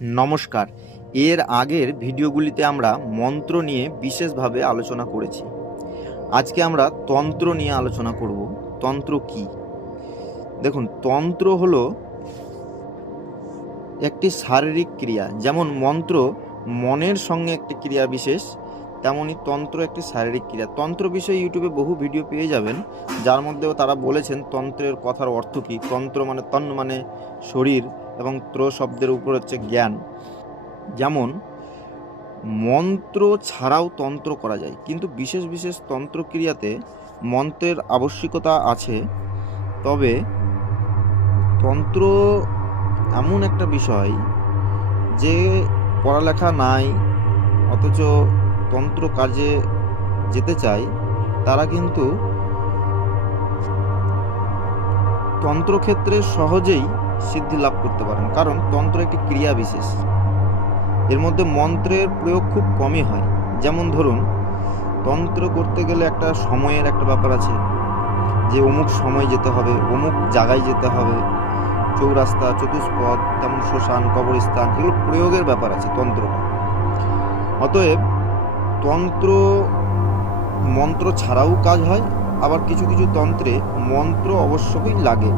নমস্কার। এর আগের ভিডিওগুলিতে আমরা মন্ত্র নিয়ে বিশেষভাবে আলোচনা করেছি। আজকে আমরা তন্ত্র নিয়ে আলোচনা করব। তন্ত্র কি? দেখুন, তন্ত্র হলো একটি শারীরিক ক্রিয়া। যেমন মন্ত্র মনের সঙ্গে একটি ক্রিয়া বিশেষ, তেমনই তন্ত্র একটি শারীরিক ক্রিয়া। তন্ত্র বিষয়ে ইউটিউবে বহু ভিডিও পেয়ে যাবেন, যার মধ্যেও তারা বলেছেন তন্ত্রের কথার অর্থ কী। তন্ত্র মানে তন মানে শরীর, এবং ত্র শব্দের উপর হচ্ছে জ্ঞান। যেমন মন্ত্র ছাড়াও তন্ত্র করা যায়, কিন্তু বিশেষ বিশেষ তন্ত্রক্রিয়াতে মন্ত্রের আবশ্যিকতা আছে। তবে তন্ত্র এমন একটা বিষয় যে পড়ালেখা নাই অথচ তন্ত্র কাজে যেতে চায়, তারা কিন্তু তন্ত্রক্ষেত্রে সহজেই সিদ্ধি লাভ করতে পারেন, কারণ তন্ত্র একটি ক্রিয়া বিশেষ। এর মধ্যে মন্ত্রের প্রয়োগ খুব কমই হয়। যেমন ধরুন, তন্ত্র করতে গেলে একটা সময়ের একটা ব্যাপার আছে, যে অমুক সময় যেতে হবে, অমুক জায়গায় যেতে হবে, চৌরাস্তা, চতুষ্পদ, তেমন শ্মশান, কবরস্থান, এগুলো প্রয়োগের ব্যাপার আছে তন্ত্রটা। অতএব তন্ত্র মন্ত্র ছাড়াও কাজ হয়, আবার কিছু কিছু তন্ত্রে মন্ত্র অবশ্যই লাগে।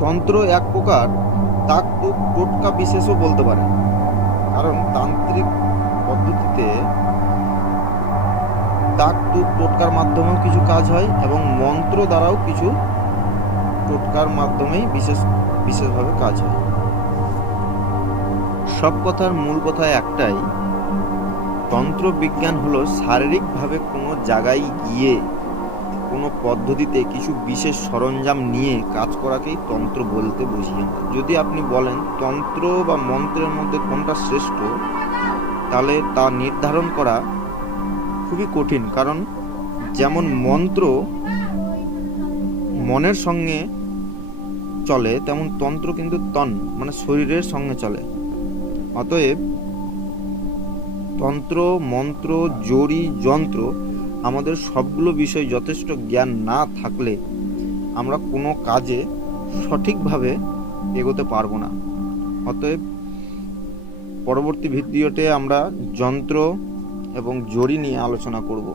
তন্ত্র এক প্রকার তান্ত্রিক টোটকা বিশেষও বলতে পারেন, কারণ তান্ত্রিক পদ্ধতিতে তান্ত্রিক টোটকার মাধ্যমেও কিছু কাজ হয়, এবং মন্ত্র দ্বারাও কিছু টোটকার মাধ্যমেই বিশেষভাবে কাজ হয়। সব কথার মূল কথা একটাই, তন্ত্র বিজ্ঞান হলো শারীরিকভাবে কোনো জায়গায় গিয়ে কোনো পদ্ধতিতে কিছু বিশেষ সরঞ্জাম নিয়ে কাজ করাকেই তন্ত্র বলতে বুঝি আমরা। যদি আপনি বলেন তন্ত্র বা মন্ত্রের মধ্যে কোনটা শ্রেষ্ঠ, তাহলে তা নির্ধারণ করা খুবই কঠিন। কারণ যেমন মন্ত্র মনের সঙ্গে চলে, তেমন তন্ত্র কিন্তু তন মানে শরীরের সঙ্গে চলে। অতএব তন্ত্র, মন্ত্র, জড়ি, যন্ত্র, আমাদের সবগুলো বিষয় যথেষ্ট জ্ঞান না থাকলে আমরা কোনো কাজে সঠিকভাবে এগোতে পারবো না। অতএব পরবর্তী ভিডিওতে আমরা যন্ত্র এবং জড়ি নিয়ে আলোচনা করব।